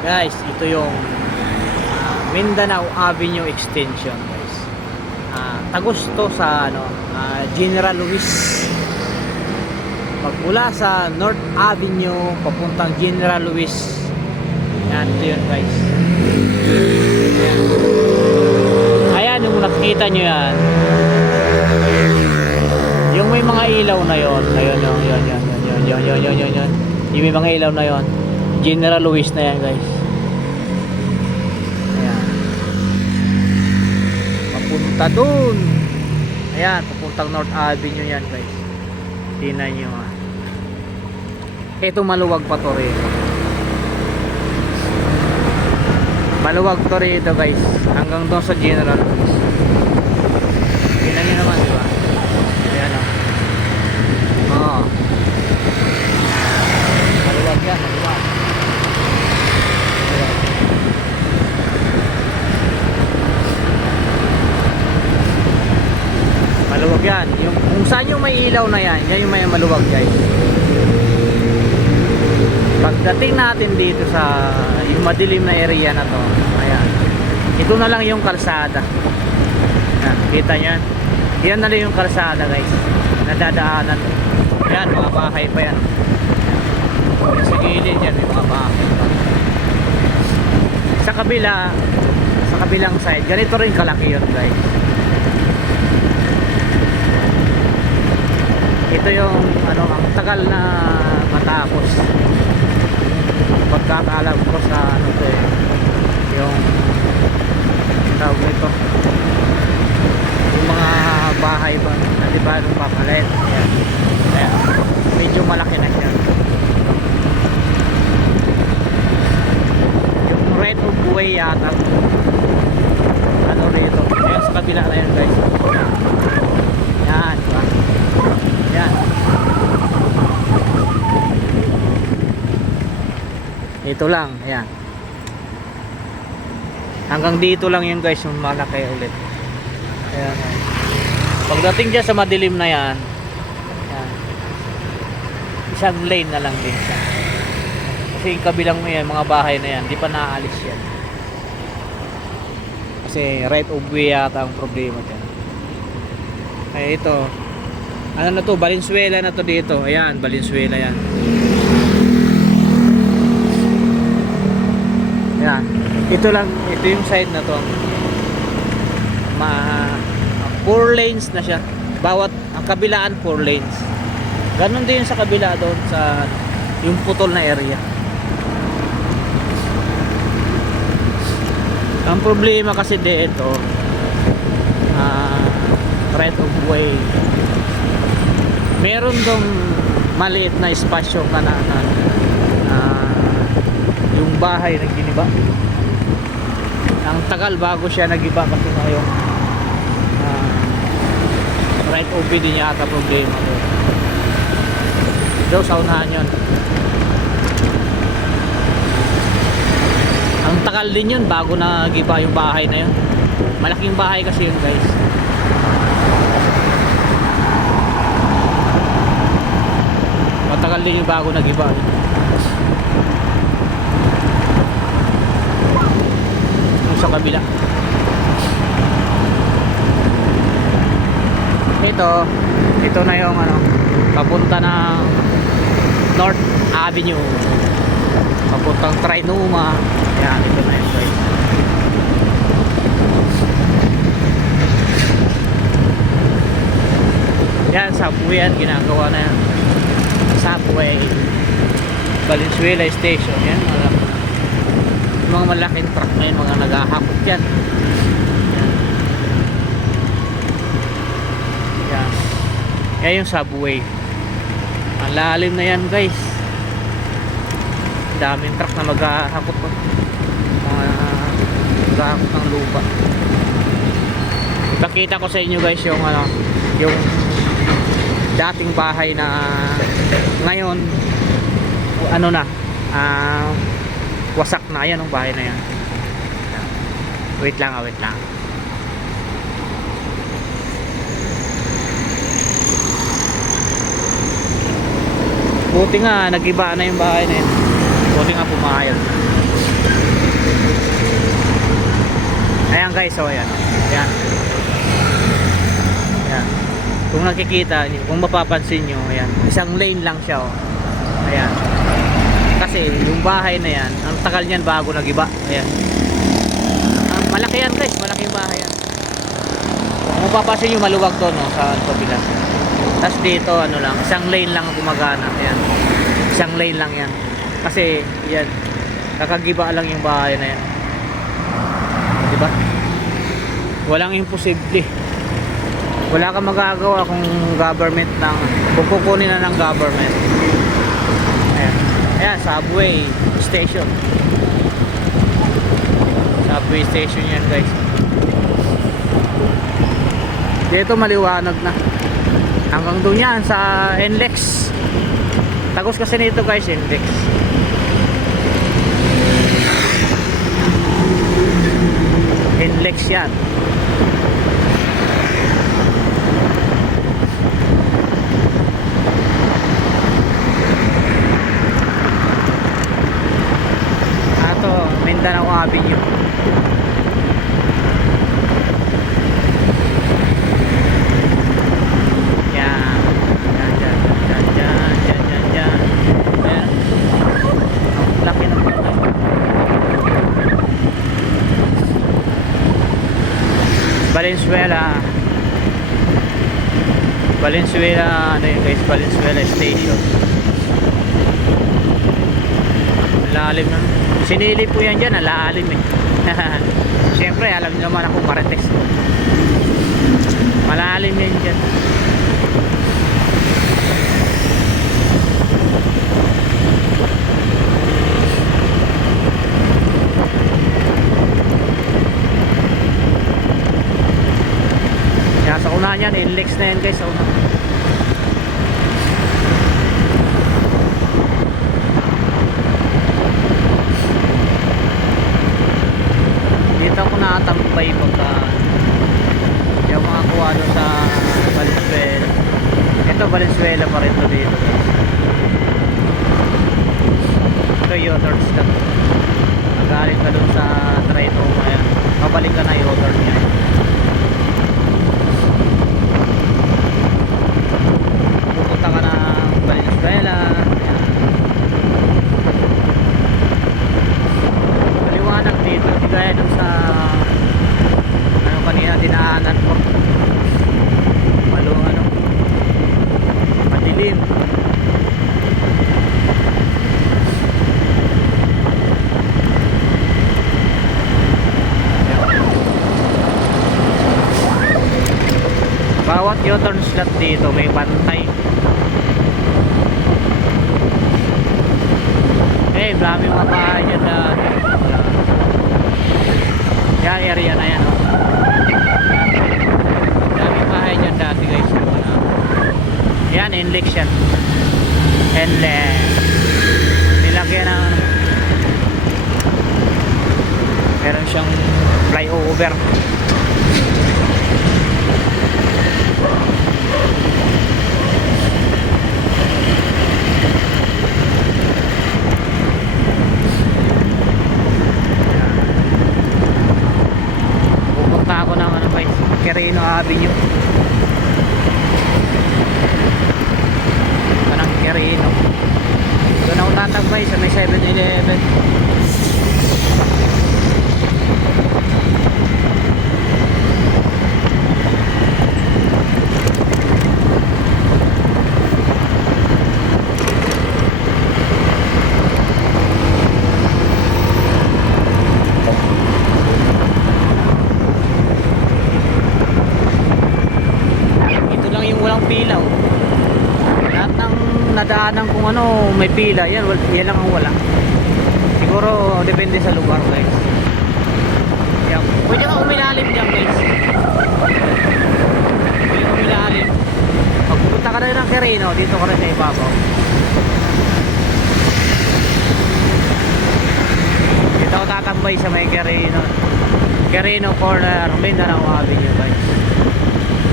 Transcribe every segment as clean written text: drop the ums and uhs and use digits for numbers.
Guys, ito yung Mindanao Avenue Extension, guys. Tagos to sa General Luis. Pagmula sa North Avenue papuntang General Luis. Yan, ito yun, guys. Ayan, yung nakikita nyo yan. Yung may mga ilaw na yon, ayun, yun. Yung may mga ilaw na yon, General Luis na yan, guys. Ayan. Papunta dun. Ayan, papuntang North Avenue yan, guys. Tingnan nyo, ha. Ito maluwag pa to rin. Maluwag to rito, guys, hanggang doon sa General Luis. Tingnan nyo naman, di ba? Ayan, o. Oo. Maluwag yan, maluwag. Maluwag yan. Yung, kung saan yung may ilaw na yan, yan yung may maluwag, guys. Pagdating natin dito sa yung madilim na area na to, ayan, ito na lang yung kalsada. Ayan, kita nyo yan. Yan na lang yung kalsada, guys, nadadaanan. Ayan, mga bahay pa yan. Ayan, sa gilid yan, may mga bahay pa. Sa kabila, sa kabilang side, ganito rin kalaki yun, guys. Ito yung ang tagal na matapos. Pagkakaalam ko sa to yung tawag nito, yung mga bahay ba na diba nung papalit. Ayan, medyo malaki na siya. Yung right of way yata rito, ayan, sa kabila na yun, guys. Yan, diba? Yan. Ito lang, ayan. Hanggang dito lang yun, guys, yung malaki ulit. Ayan. Pagdating dyan sa madilim na yan, ayan, isang lane na lang din siya. Kasi yung kabilang mo yan, mga bahay na yan, di pa naaalis yan. Kasi right of way yata ang problema dyan. Ay, ito. Ano na to? Valenzuela na to dito. Ayan, Valenzuela yan. Ayan. Ito lang, ito yung side na to. 4 lanes na siya. Bawat, ang kabilaan 4 lanes. Ganon din sa kabila doon sa yung putol na area. Ang problema kasi dito, right of way. Meron dong maliit na espasyo yung bahay na giniba. Ang tagal bago siya nagiba kasi yung right of way din yata problema doon. Sa unahan yun. Ang tagal din yun bago nagiba yung bahay na yun. Malaking bahay kasi yun, guys. Matagal din yung bago nagiba. Yung sa kabila. Ito na yung papunta ng North Avenue. Papuntang Trinoma. Ayan, ito na yung guys. Yan, subway yan, ginagawa na yan. Subway Valenzuela Station. Yan, mga malaking truck na yun, mga naghahakot yan. Yan. Yan yung subway. Ang lalim na yan, guys. Daming truck na maghahakot po. Maghahakot ng lupa. Nakita ko sa inyo, guys, yung yung dating bahay na ngayon wasak na. Yan ang bahay na yan. Wait lang. Buti nga nagiba na yung bahay na yun. Buti nga pumayag. Ayan guys, so ayan. Ayan. Ayan. Kung nakikita niyo, kung mapapansin niyo, ayan, isang lane lang siya, oh. Ayan. Kasi yung bahay na yan, ang tagal niyan bago nagiba. Ayan. Malaki yan guys, malaking bahay yan. Kung mapapansin niyo, maluwag to, no, sa kabila. Tapos dito, ano lang, isang lane lang ang gumagana. Ayan. Isang lane lang yan. Kasi, yan, kakagiba lang yung bahay na yan. Diba? Walang imposible. Wala kang magagawa kung government lang, kung kukunin na ng government. Ayan. Ayan, subway station. Subway station yan guys. Dito maliwanag na. Hanggang doon yan sa NLEX. Tagos kasi nito guys, NLEX. NLEX yan. Ato, Mindanao Avenue. Yan. Yan, yan, yan, yan, yan, yan, yan. Ayan. Ang laki ng buhay. Valenzuela. Valenzuela, ano yun guys, Valenzuela Station. Lalim na. Sinili po yan dyan, lalim eh. Siyempre, alam nyo naman ako Marites ko. Malalim yan dyan. Sa unahan yan, NLEX na yan guys, sa unahan. Dito ako nakatambay pagka yung mga kuha doon sa Valenzuela. Ito Valenzuela pa rin to dito guys. Ito U-turn stop. Nagaling ka doon sa Trinoma yan, mabalik ka na U-turn yan. Pupunta ka ng Valenzuela. Ayan. Maliwanag dito, hindi gaya dun sa ano kanina dinaanan ko. Ano, madilim. Bawat U-turn slot dito may bantay. Eh, dami mga bahay dyan na yan, area na yan, oh. Dami bahay dyan dati guys. Yan, NLEX yan. NLEX. Nilagyan ng ano, meron siyang flyover. Quirino Avenue. Parang Quirino. Doon ako tatagmay sa may 7-Eleven. Pilaw. Lahat ng nadaanan kung ano may pila, yan lang ang wala. Siguro depende sa lugar guys. Yan. Pwede ka umilalim dyan guys. Pwede ka umilalim. Pag pupunta ka na ng Quirino, dito ka rin sa ibabaw. Dito ako tatambay sa may Quirino. Quirino corner, Mindanao Avenue guys.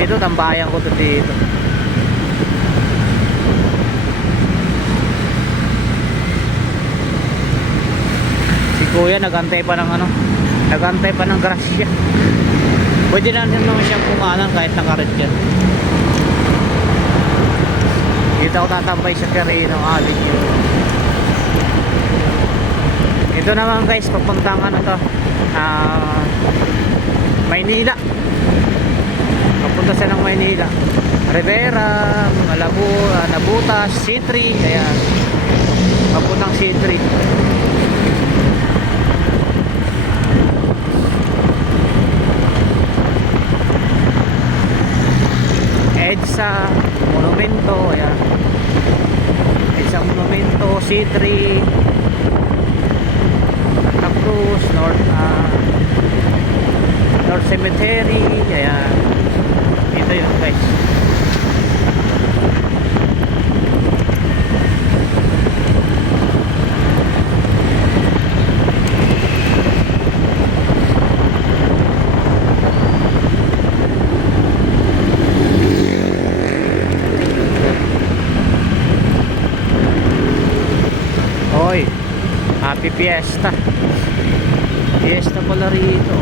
Dito tambayan ko to dito. Si kuya nagantay pa ng ano, Nagantay pa ng grasya. Pwede na rin naman siyang kumanan kahit nakarit yan. Dito ako tatambay sa Quirino Avenue. Ito naman guys, papuntang ano to, Maynila. Papunta siya ng Maynila. Rivera, Nabutas, C3. Ayan, papuntang C3. EDSA, Monumento. Ayan, EDSA, Monumento, C3, Santa Cruz, North Cemetery. Ayan, ito yun guys. Hoy, happy fiesta. Fiesta pala rito.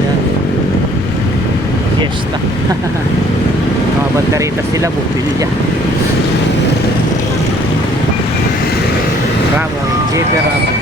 Ayan, fiesta. Mga bandarita sila, bumbilya. Ramoy, Jeep Ramoy.